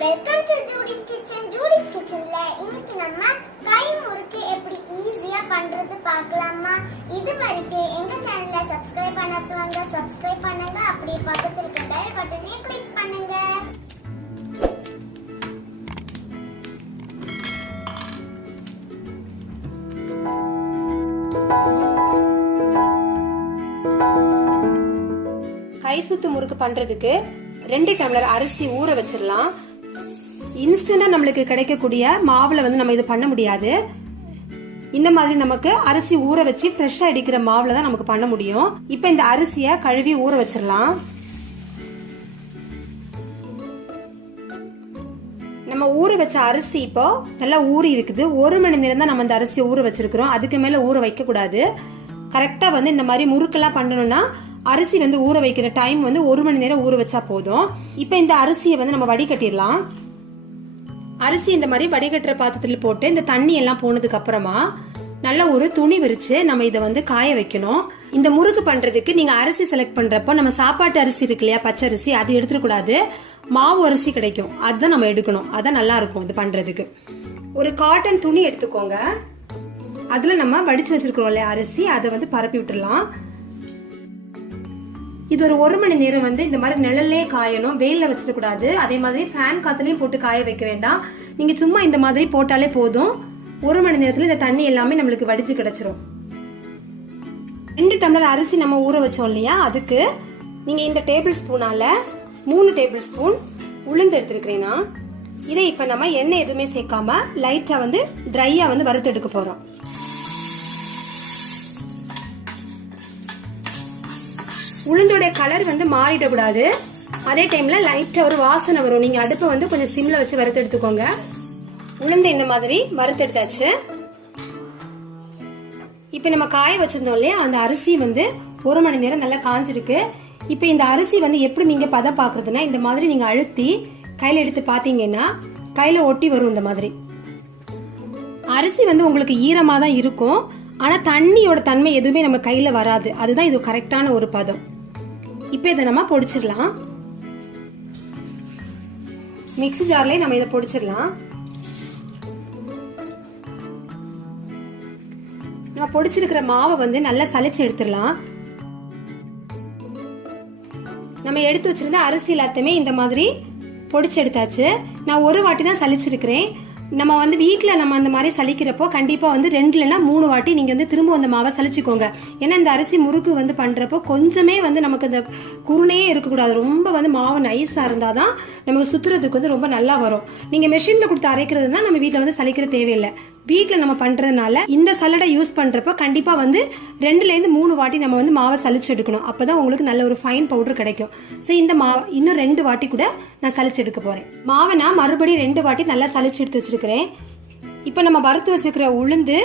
Welcome to Judy's kitchen. Judy's கிச்சன்ல இன்னைக்கு நம்ம கை முறுக்கு எப்படி ஈஸியா பண்றது பார்க்கலாமா? இது வரைக்கும் எங்க சேனலை சப்ஸ்கிரைப் பண்ணாதவங்க சப்ஸ்கிரைப் பண்ணுங்க, அப்படியே பக்கத்துல இருக்க பெல் பட்டனை கிளிக் பண்ணுங்க. கை சுத்து முறுக்கு பண்றதுக்கு 2 டம்ளர் அரிசி ஊற வச்சிடலாம். இன்ஸ்டன்டா நம்மளுக்கு கிடைக்கக்கூடிய மாவுல நம்ம இது பண்ண முடியாது. இந்த மாதிரி நமக்கு அரிசி ஊற வச்சு ஃப்ரெஷ்ஷா அடிக்கிற மாவுல தான் நமக்கு பண்ண முடியும். இப்போ இந்த அரிசியை கழுவி ஊற வச்சிடலாம். நம்ம ஊற வச்ச அரிசி இப்போ நல்லா ஊறி இருக்குது. 1 மணி நேரம் தான் நம்ம இந்த அரிசியை ஊற வச்சிருக்கிறோம். அதுக்கு மேல ஊற வைக்க கூடாது. கரெக்டா இந்த மாதிரி முறுக்கெல்லாம் பண்ணணும்னா அரிசி ஊற வைக்கிற டைம் 1 மணி நேரம் ஊற வச்சா போதும். இப்போ இந்த அரிசியை நம்ம வடிகட்டிடலாம். அரிசி இந்த மாதிரி வடிகட்டுற பாத்திரத்துல போட்டு இந்த தண்ணி எல்லாம் போனதுக்கு அப்புறமா நல்ல ஒரு துணி விரிச்சு நம்ம இதை காய வைக்கணும். இந்த முறுக்கு பண்றதுக்கு நீங்க அரிசி செலக்ட் பண்றப்போ நம்ம சாப்பாட்டு அரிசி இருக்கு இல்லையா, பச்சை அரிசி, அது எடுத்துக்கூடாது. மாவு அரிசி கிடைக்கும், அதுதான் நம்ம எடுக்கணும். அதான் நல்லா இருக்கும் இது பண்றதுக்கு. ஒரு காட்டன் துணி எடுத்துக்கோங்க. அதுல நம்ம வடிச்சு வச்சிருக்கிறோம் இல்லையா அரிசி, அதை பரப்பி விட்டுடலாம். இது ஒரு 1 மணி நேரம் இந்த மாதிரி நிழல்லே காயணும். வெயில வச்சிட கூடாது. அதே மாதிரி ஃபேன் காத்துலயும் போட்டு காய வைக்க வேண்டாம். நீங்க சும்மா இந்த மாதிரி போட்டாலே போதும். 1 மணி நேரத்துல இந்த தண்ணி எல்லாமே நம்மளுக்கு வடிச்சு கிடைச்சிரும். 2 டம்ளர் அரிசி நம்ம ஊற வச்சோம் இல்லையா, அதுக்கு நீங்க இந்த டேபிள் ஸ்பூனால 3 டேபிள் ஸ்பூன் உளுந்து எடுத்துருக்கிறேன்னா, இதை இப்ப நம்ம எண்ணெய் எதுவுமே சேர்க்காம லைட்டா ட்ரையா வறுத்து எடுக்க போறோம். உளுந்தோட கலர் மாறிடக்கூடாது. அதே டைம்ல லைட்டா ஒரு வாசனை வரும். நீங்க அடுப்பை கொஞ்சம் சிம்ல வச்சு வறுத்து எடுத்துக்கோங்க. உளுந்து இந்த மாதிரி வறுத்து எடுத்தாச்சு. இப்ப நம்ம காய வச்சிருந்தோம் இல்லையா, அந்த அரிசி 1 மணி நேரம் நல்லா காஞ்சிருக்கு. இப்ப இந்த அரிசி எப்படி நீங்க பதம் பாக்குறதுன்னா, இந்த மாதிரி நீங்க அழுத்தி கையில எடுத்து பாத்தீங்கன்னா கையில ஒட்டி வரும். இந்த மாதிரி அரிசி உங்களுக்கு ஈரமா தான் இருக்கும். ஆனா தண்ணியோட தன்மை எதுவுமே நம்ம கையில வராது. அதுதான் இது கரெக்டான ஒரு பதம். இப்ப இதை நம்ம பொடிச்சிடலாம். மிக்ஸி ஜார்லயே நம்ம இதை பொடிச்சிடலாம். நம்ம பொடிச்சிருக்கிற மாவை நல்லா சலிச்சு எடுத்துடலாம். நம்ம எடுத்து வச்சிருந்த அரிசி எல்லாத்தையுமே இந்த மாதிரி பொடிச்சு எடுத்தாச்சு. நான் ஒரு வாட்டி தான் சலிச்சிருக்கிறேன். நம்ம வீட்டில் நம்ம அந்த மாதிரி சலிக்கிறப்போ கண்டிப்பா 2 இல்லைன்னா 3 வாட்டி நீங்க திரும்ப அந்த மாவை சலிச்சுக்கோங்க. ஏன்னா இந்த அரிசி முறுக்கு பண்றப்போ கொஞ்சமே நமக்கு அந்த குருணையே இருக்கக்கூடாது. ரொம்ப மாவு நைஸா இருந்தாதான் நமக்கு சுத்துறதுக்கு ரொம்ப நல்லா வரும். நீங்க மெஷின்ல கொடுத்து அரைக்கிறதுனா நம்ம வீட்டில் சலிக்கிற தேவையில்லை. வீட்டில் நம்ம பண்றதுனால இந்த சலடை யூஸ் பண்றப்போ கண்டிப்பா 2லேருந்து 3 வாட்டி நம்ம மாவை சலிச்சு எடுக்கணும். அப்பதான் உங்களுக்கு நல்ல ஒரு ஃபைன் பவுடர் கிடைக்கும். ஸோ இந்த மாவை இன்னும் 2 வாட்டி கூட நான் சலிச்சு எடுக்க போறேன். மாவை நான் மறுபடியும் 2 வாட்டி நல்லா சலிச்சு எடுத்து வச்சிருக்கிறேன். இப்போ நம்ம வறுத்து வச்சிருக்கிற உளுந்து,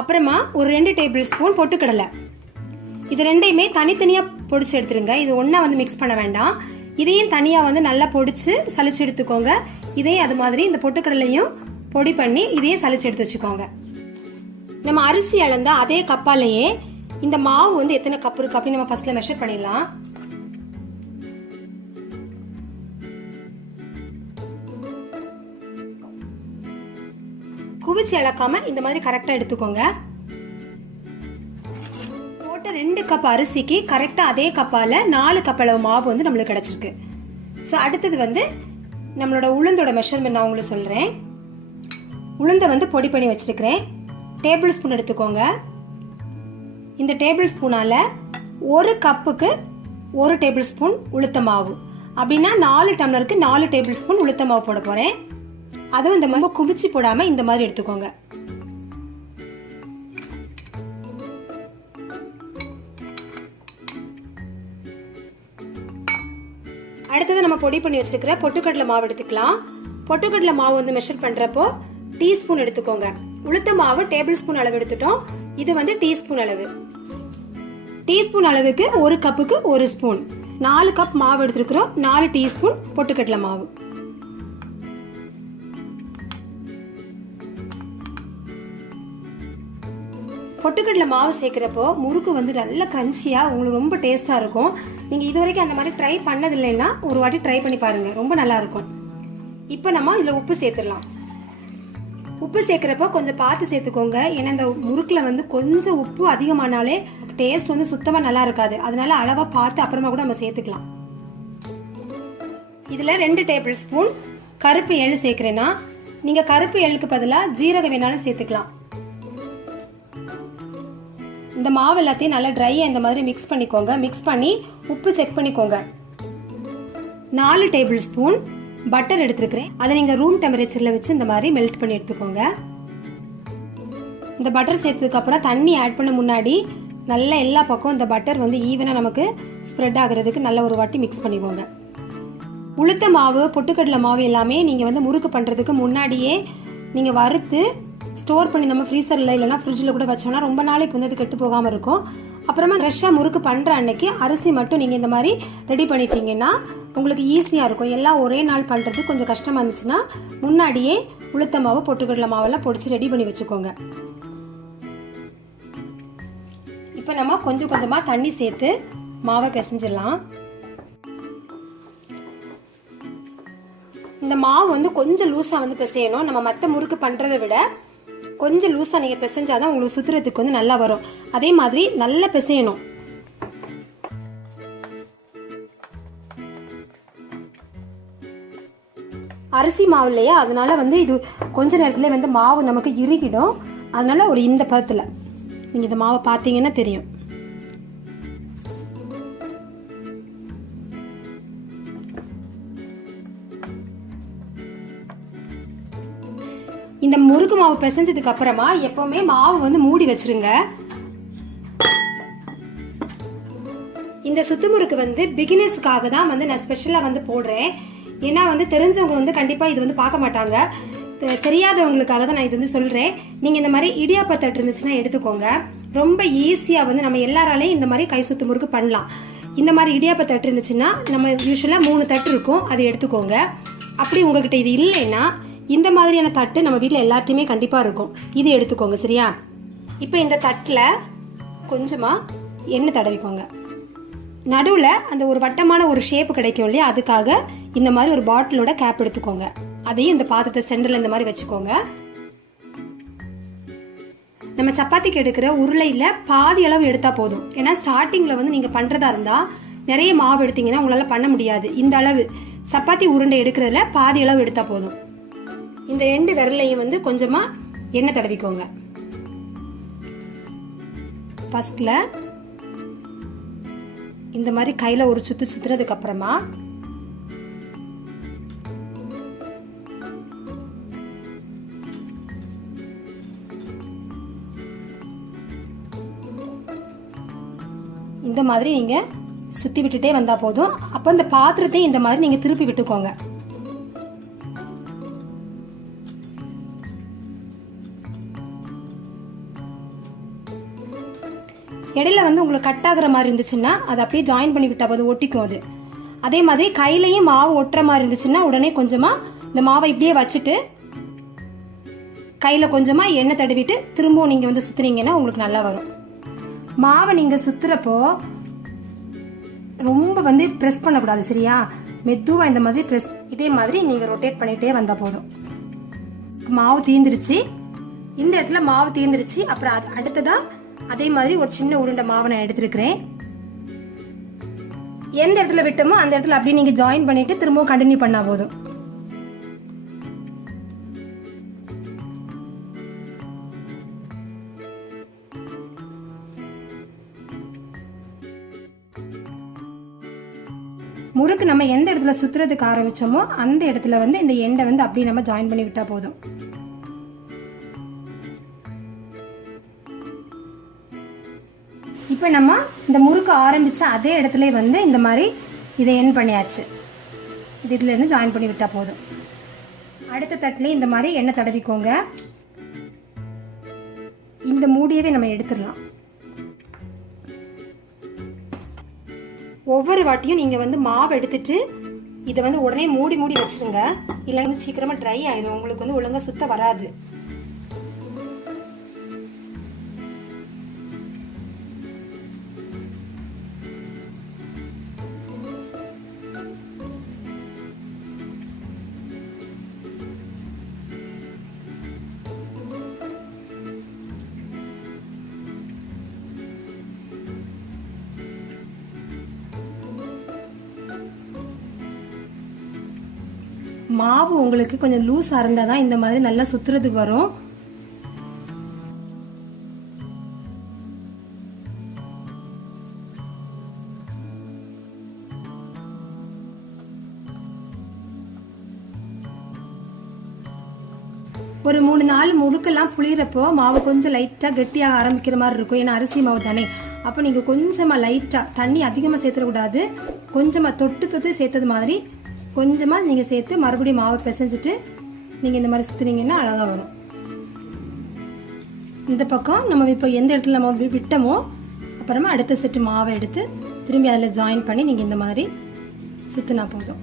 அப்புறமா ஒரு 2 டேபிள் ஸ்பூன் பொட்டுக்கடலை, இது 2யுமே தனித்தனியா பொடிச்சு எடுத்துருங்க. இது ஒண்ணா மிக்ஸ் பண்ண வேண்டாம். இதையும் தனியா நல்லா பொடிச்சு சலிச்சு எடுத்துக்கோங்க. இதையும் அது மாதிரி இந்த பொட்டுக்கடலையும் பொடி பண்ணி இதையே சலிச்சு எடுத்து வச்சுக்கோங்க. நம்ம அரிசி அளந்த அதே கப்பாலேயே இந்த மாவு எத்தனை கப் இருக்கு அப்படின்னு நம்ம ஃபர்ஸ்ட்ல மெஷர் பண்ணிடலாம். குவிச்சு அளக்காம இந்த மாதிரி கரெக்டா எடுத்துக்கோங்க. போட்ட 2 கப் அரிசிக்கு கரெக்டா அதே கப்பால 4 கப் அளவு மாவு நம்மளுக்கு கிடைச்சிருக்கு. ஸோ அடுத்தது நம்மளோட உளுந்தோட மெஷர்மெண்ட் நான் உங்களுக்கு சொல்றேன். உளுந்தை பொடி பண்ணி வச்சிருக்கிறேன். டேபிள் ஸ்பூன் எடுத்துக்கோங்க. இந்த டேபிள் ஸ்பூனால 1 கப்புக்கு 1 டேபிள் ஸ்பூன் உளுத்த மாவு, அப்படின்னா 4 டம்ளருக்கு 4 டேபிள் ஸ்பூன் உளுத்த மாவு போட போறேன். அதுவும் இந்த மாதிரி குவிச்சு போடாம இந்த மாதிரி எடுத்துக்கோங்க. அடுத்தது நம்ம பொடி பண்ணி வச்சிருக்கிற பொட்டுக்கடலை மாவு எடுத்துக்கலாம். பொட்டுக்கடலை மாவு மெஷர் பண்றப்போ டீஸ்பூன் எடுத்துக்கோங்க. உளுத்த மாவு டேபிள் ஸ்பூன் அளவு எடுத்துட்டோம். இது டீஸ்பூன் அளவு. டீஸ்பூன் அளவுக்கு 1 கப்புக்கு 1 ஸ்பூன். 4 கப் மாவு எடுத்துருக்கிறோம். 4 டீஸ்பூன் பொட்டுக்கடலை மாவு. பொட்டுக்கடலை மாவு சேர்க்கிறப்போ முறுக்கு நல்ல கிரன்ச்சியா உங்களுக்கு ரொம்ப டேஸ்டா இருக்கும். நீங்க இது வரைக்கும் அந்த மாதிரி ட்ரை பண்ணது இல்லைன்னா ஒரு வாட்டி ட்ரை பண்ணி பாருங்க, ரொம்ப நல்லா இருக்கும். இப்போ நம்ம இதில் உப்பு சேர்த்துடலாம். உப்பு சேர்க்குறப்போ கொஞ்சம் பார்த்து சேர்த்துக்கோங்க. ஏன்னா இந்த முறுக்கில் வந்து கொஞ்சம் உப்பு அதிகமானாலே டேஸ்ட் வந்து சுத்தமாக நல்லா இருக்காது. அதனால அளவாக பார்த்து அப்புறமா கூட நம்ம சேர்த்துக்கலாம். இதில் 2 டேபிள் ஸ்பூன் கருப்பு எள் சேர்க்குறேன்னா, நீங்கள் கருப்பு எள்ளுக்கு பதிலாக ஜீரகம் வேணாலும் சேர்த்துக்கலாம். இந்த மாவு எல்லாத்தையும் நல்லா ட்ரையாக இந்த மாதிரி மிக்ஸ் பண்ணிக்கோங்க. மிக்ஸ் பண்ணி உப்பு செக் பண்ணிக்கோங்க. 4 டேபிள் ஸ்பூன் பட்டர் எடுத்துருக்கிறேன். அதை நீங்கள் ரூம் டெம்பரேச்சரில் வச்சு இந்த மாதிரி மெல்ட் பண்ணி எடுத்துக்கோங்க. இந்த பட்டர் சேர்த்ததுக்கப்புறம் தண்ணி ஆட் பண்ண முன்னாடி நல்லா எல்லா பக்கம் இந்த பட்டர் வந்து ஈவனாக நமக்கு ஸ்ப்ரெட் ஆகுறதுக்கு நல்ல ஒரு வாட்டி மிக்ஸ் பண்ணிக்கோங்க. உளுத்த மாவு, பொட்டுக்கடலை மாவு எல்லாமே நீங்கள் வந்து முறுக்கு பண்ணுறதுக்கு முன்னாடியே நீங்கள் வறுத்து ஸ்டோர் பண்ணி நம்ம ஃப்ரீசரில் இல்லைனா ஃப்ரிட்ஜில் கூட வச்சோம்னா ரொம்ப நாளைக்கு வந்து அது கெட்டு போகாமல் இருக்கும். அப்புறமா ஃப்ரெஷ்ஷாக முறுக்கு பண்ணுற அன்னைக்கு அரிசி மட்டும் நீங்கள் இந்த மாதிரி ரெடி பண்ணிட்டீங்கன்னா உங்களுக்கு ஈஸியாக இருக்கும். எல்லாம் ஒரே நாள் பண்ணுறதுக்கு கொஞ்சம் கஷ்டமாக இருந்துச்சுன்னா முன்னாடியே உளுத்த மாவு, பொட்டுக்கடலை மாவெல்லாம் பொடிச்சு ரெடி பண்ணி வச்சுக்கோங்க. இப்போ நம்ம கொஞ்சம் கொஞ்சமாக தண்ணி சேர்த்து மாவை பிசைஞ்சிடலாம். இந்த மாவு வந்து கொஞ்சம் லூஸாக வந்து பிசையணும். நம்ம மற்ற முறுக்கு பண்ணுறதை விட கொஞ்சம் லூஸாக நீங்கள் பிசைஞ்சாதான் உங்களுக்கு சுற்றுறதுக்கு வந்து நல்லா வரும். அதே மாதிரி நல்லா பிசையணும். அரிசி மாவு இல்லையா, அதனால வந்து இது கொஞ்ச நேரத்துல வந்து மாவு நமக்கு இறுகிடும். அதனால ஒரு இந்த பதத்தில் நீங்கள் இந்த மாவை பார்த்தீங்கன்னா தெரியும். இந்த முறுக்கு மாவு பிசைஞ்சதுக்கு அப்புறமா எப்பவுமே மாவு வந்து மூடி வச்சிருங்க. இந்த சுத்து முறுக்கு வந்து பிகினர்ஸ்க்காக தான் வந்து நான் ஸ்பெஷலாக வந்து போடுறேன். ஏன்னா வந்து தெரிஞ்சவங்க வந்து கண்டிப்பாக இது வந்து பார்க்க மாட்டாங்க. தெரியாதவங்களுக்காக தான் நான் இது வந்து சொல்கிறேன். நீங்கள் இந்த மாதிரி இடியாப்ப தட்டு இருந்துச்சுன்னா எடுத்துக்கோங்க. ரொம்ப ஈஸியாக வந்து நம்ம எல்லாராலையும் இந்த மாதிரி கை சுத்து முறுக்கு பண்ணலாம். இந்த மாதிரி இடியாப்ப தட்டு இருந்துச்சுன்னா நம்ம யூஸ்வலாக 3 தட்டு இருக்கும், அதை எடுத்துக்கோங்க. அப்படி உங்ககிட்ட இது இல்லைன்னா இந்த மாதிரியான தட்டு நம்ம வீட்டில் எல்லாத்தையுமே கண்டிப்பாக இருக்கும், இது எடுத்துக்கோங்க. சரியா? இப்போ இந்த தட்டில் கொஞ்சமாக எண்ணெய் தடவிக்கோங்க. நடுவில் அந்த ஒரு வட்டமான ஒரு ஷேப்பு கிடைக்கும் இல்லையா, அதுக்காக இந்த மாதிரி ஒரு பாட்டிலோட கேப் எடுத்துக்கோங்க. அதையும் இந்த பாத்திரத்தை சென்டரில் இந்த மாதிரி வச்சுக்கோங்க. நம்ம சப்பாத்திக்கு எடுக்கிற உருளையில் பாதி அளவு எடுத்தால் போதும். ஏன்னா ஸ்டார்டிங்கில் வந்து நீங்கள் பண்ணுறதா இருந்தால் நிறைய மாவு எடுத்தீங்கன்னா உங்களால் பண்ண முடியாது. இந்த அளவு சப்பாத்தி உருண்டை எடுக்கிறதுல பாதி அளவு எடுத்தால் போதும். இந்த 2 விரலையும் வந்து கொஞ்சமாக எண்ணெய் தடவிக்கோங்க. ஃபர்ஸ்ட்ல இந்த மாதிரி கையில் ஒரு சுத்து சுத்துறதுக்கு அப்புறமா இந்த மாதிரி நீங்க சுத்தி விட்டுட்டே வந்தா போதும். அப்ப இந்த பாத்திரத்தை இந்த மாதிரி நீங்க திருப்பி விட்டுக்கோங்க. இடையில வந்து உங்களுக்கு கட் ஆகுற மாதிரி இருந்துச்சுன்னா அதை அப்படியே ஜாயின் பண்ணி விட்டா போதும், ஒட்டிக்கும் அது. அதே மாதிரி கையிலையும் மாவு ஒட்டுற மாதிரி இருந்துச்சுன்னா உடனே கொஞ்சமா இந்த மாவை இப்படியே வச்சுட்டு கையில கொஞ்சமா எண்ணெய் தடவிட்டு திரும்பவும் நீங்க வந்து சுத்துனீங்கன்னா உங்களுக்கு நல்லா வரும். மாவை நீங்க சுத்துறப்போ ரொம்ப வந்து பிரஸ் பண்ணக்கூடாது. சரியா? மெதுவா இந்த மாதிரி பிரஸ், இதே மாதிரி நீங்க ரொட்டேட் பண்ணிட்டே வந்தா போதும். மாவு தீந்துருச்சு. இந்த இடத்துல மாவு தீந்துருச்சு. அப்புறம் அடுத்ததா அதே மாதிரி ஒரு சின்ன உருண்டை மாவை நான் எடுத்துருக்கிறேன். எந்த இடத்துல விட்டோமோ அந்த இடத்துல அப்படியே நீங்க ஜாயின் பண்ணிட்டு திரும்பவும் கண்டினியூ பண்ணா போதும். முறுக்கு நம்ம எந்த இடத்துல சுத்துறதுக்கு ஆரம்பிச்சோமோ அந்த இடத்துல வந்து இந்த எண்டை வந்து அப்படியே நம்ம ஜாயின் பண்ணி விட்டா போதும். இப்போ நம்ம இந்த முறுக்கு ஆரம்பிச்ச அதே இடத்துல வந்து இந்த மாதிரி இதை எண்ட் பண்ணியாச்சு. இதுல இருந்து ஜாயின் பண்ணி விட்டா போதும். அடுத்த தட்டுலேயும் இந்த மாதிரி எண்ணெய் தடவிக்கோங்க. இந்த மூடியவே நம்ம எடுத்துடலாம். ஒவ்வொரு வாட்டியும் நீங்க வந்து மாவு எடுத்துட்டு இதை வந்து உடனே மூடி மூடி வச்சிருங்க. இல்லைன்னா சீக்கிரமா ட்ரை ஆயிடும், உங்களுக்கு வந்து ஒழுங்கா சுத்த வராது. மாவு உங்களுக்கு கொஞ்சம் லூஸாக இருந்தால் தான் இந்த மாதிரி நல்லா சுற்றுறதுக்கு வரும். ஒரு 3-4 முறுக்கெல்லாம் புளியறப்போ மாவு கொஞ்சம் லைட்டாக கெட்டியாக ஆரம்பிக்கிற மாதிரி இருக்கும். ஏன்னா அரிசி மாவு தானே. அப்போ நீங்கள் கொஞ்சமாக லைட்டாக தண்ணி அதிகமாக சேர்த்துடக்கூடாது. கொஞ்சமாக தொட்டு சேர்த்தது மாதிரி கொஞ்சமாக நீங்கள் சேர்த்து மறுபடியும் மாவை பிசைஞ்சிட்டு நீங்கள் இந்த மாதிரி சுற்றுனீங்கன்னா அழகாக வரும். இந்த பக்கம் நம்ம இப்போ எந்த இடத்துல நம்ம விட்டோமோ அப்புறமா அடுத்த செட்டு மாவை எடுத்து திரும்பி அதில் ஜாயின் பண்ணி நீங்கள் இந்த மாதிரி சுற்றினா போதும்.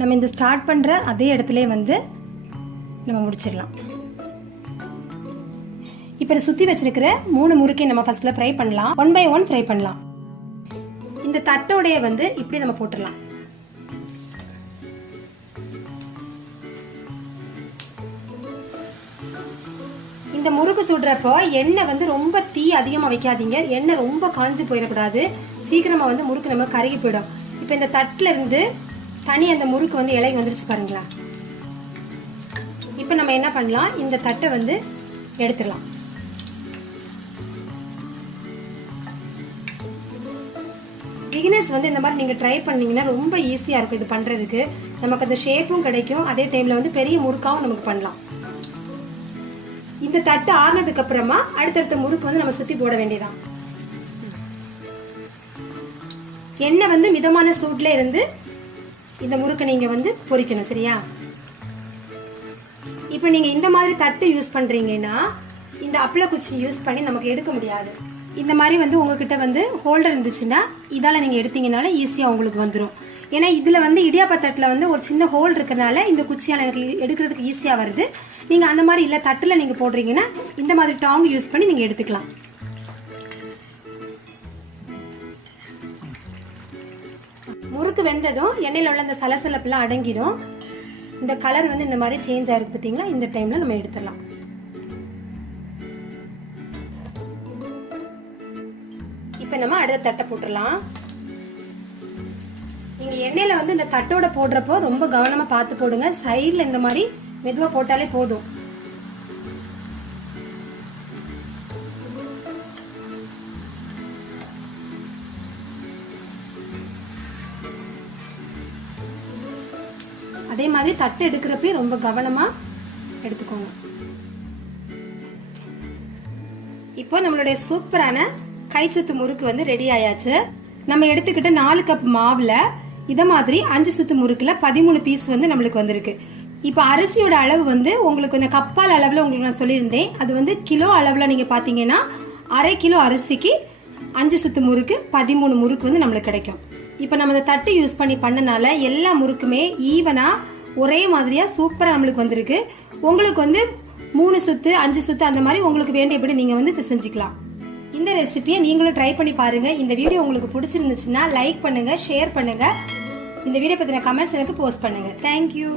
நம்ம இந்த ஸ்டார்ட் பண்ணுற அதே இடத்துல வந்து நம்ம முடிச்சிடலாம். இப்போ சுற்றி வச்சிருக்கிற 3 முறுக்கை நம்ம ஃபர்ஸ்ட்ல ஃப்ரை பண்ணலாம். 1 by 1 ஃப்ரை பண்ணலாம். இந்த தட்டோடைய வந்து இப்படி நம்ம போட்டுடலாம். இந்த முறுக்கு சுடுறப்போ எண்ணெய் வந்து ரொம்ப தீ அதிகமாக வைக்காதீங்க. எண்ணெய் ரொம்ப காஞ்சி போயிடக்கூடாது. சீக்கிரமாக வந்து முறுக்கு நம்ம கருகி போயிடும். இப்போ இந்த தட்டில் இருந்து தனி அந்த முறுக்கு வந்து இலை வந்துருச்சு பாருங்களா. இப்போ நம்ம என்ன பண்ணலாம், இந்த தட்டை வந்து எடுத்துடலாம். பிகினர்ஸ் வந்து இந்த மாதிரி நீங்கள் ட்ரை பண்ணீங்கன்னா ரொம்ப ஈஸியாக இருக்கும் இது பண்ணுறதுக்கு. நமக்கு அந்த ஷேப்பும் கிடைக்கும். அதே டைமில் வந்து பெரிய முறுக்காவும் நமக்கு பண்ணலாம். இந்த தட்டு ஆறுனதுக்கு அப்புறமா அடுத்தடுத்த முறுக்கு வந்து நம்ம சுற்றி போட வேண்டியதான். எண்ணெய் வந்து மிதமான சூட்ல இருந்து இந்த முறுக்கை நீங்க வந்து பொரிக்கணும். சரியா? இப்போ நீங்க இந்த மாதிரி தட்டு யூஸ் பண்றீங்கன்னா இந்த அப்பள குச்சி யூஸ் பண்ணி நமக்கு எடுக்க முடியாது. இந்த மாதிரி வந்து உங்ககிட்ட வந்து ஹோல்டர் இருந்துச்சுன்னா இதால நீங்க எடுத்தீங்கனால ஈஸியா உங்களுக்கு வந்துடும். ஏன்னா இதுல வந்து இடியாப்ப தட்டுல வந்து ஒரு சின்ன ஹோல் இருக்கறனால இந்த குச்சியால எனக்கு எடுக்கிறதுக்கு ஈஸியா வருது. நீங்க அந்த மாதிரி இல்ல தட்டுல நீங்க போடுறீங்கன்னா இந்த மாதிரி டாங் யூஸ் பண்ணி நீங்க எடுத்துக்கலாம். முறுக்கு வெந்ததும் எண்ணெயில உள்ள அந்த சலசலப்பெல்லாம் அடங்கிடும். இந்த கலர் வந்து இந்த மாதிரி சேஞ்ச் ஆயிருக்கு பார்த்தீங்களா. இந்த டைம்ல நம்ம எடுத்துடலாம். இப்போ நம்ம அடுத்த தட்டை போட்டுடலாம். நீங்க எண்ணெயில வந்து இந்த தட்டோட போடுறப்போ ரொம்ப கவனமா பார்த்து போடுங்க. சைடுல இந்த மாதிரி மெதுவா போட்டாலே போதும். அதே மாதிரி தட்டு எடுக்கிறப்ப ரொம்ப கவனமா எடுத்துக்கோங்க. இப்போ நம்மளுடைய சூப்பரான கைச்சுத்து முறுக்கு வந்து ரெடி ஆயாச்சு. நம்ம எடுத்துக்கிட்ட 4 கப் மாவுல இத மாதிரி 5 சுத்து முறுக்குல 13 பீஸ் வந்து நம்மளுக்கு வந்திருக்கு. இப்போ அரிசியோட அளவு வந்து உங்களுக்கு இந்த கப்பால் அளவுல உங்களுக்கு நான் சொல்லியிருந்தேன். அது வந்து கிலோ அளவுல நீங்க பாத்தீங்கன்னா 1/2 கிலோ அரிசிக்கு 5 சுத்து முறுக்கு 13 முறுக்கு வந்து நம்மளுக்கு கிடைக்கும். இப்போ நம்ம இந்த தட்டு யூஸ் பண்ணி பண்ணனால எல்லா முறுக்குமே ஈவனா ஒரே மாதிரியா சூப்பரா நம்மளுக்கு வந்திருக்கு. உங்களுக்கு வந்து 3 சுத்து 5 சுத்து அந்த மாதிரி உங்களுக்கு வேண்டியபடி நீங்க வந்து செஞ்சுக்கலாம். இந்த ரெசிபியை நீங்களும் ட்ரை பண்ணி பாருங்க. இந்த வீடியோ உங்களுக்கு பிடிச்சிருந்துச்சுன்னா லைக் பண்ணுங்க, ஷேர் பண்ணுங்க. இந்த வீடியோ பத்தின கமெண்ட்ஸ் எனக்கு போஸ்ட் பண்ணுங்க. தேங்க்யூ.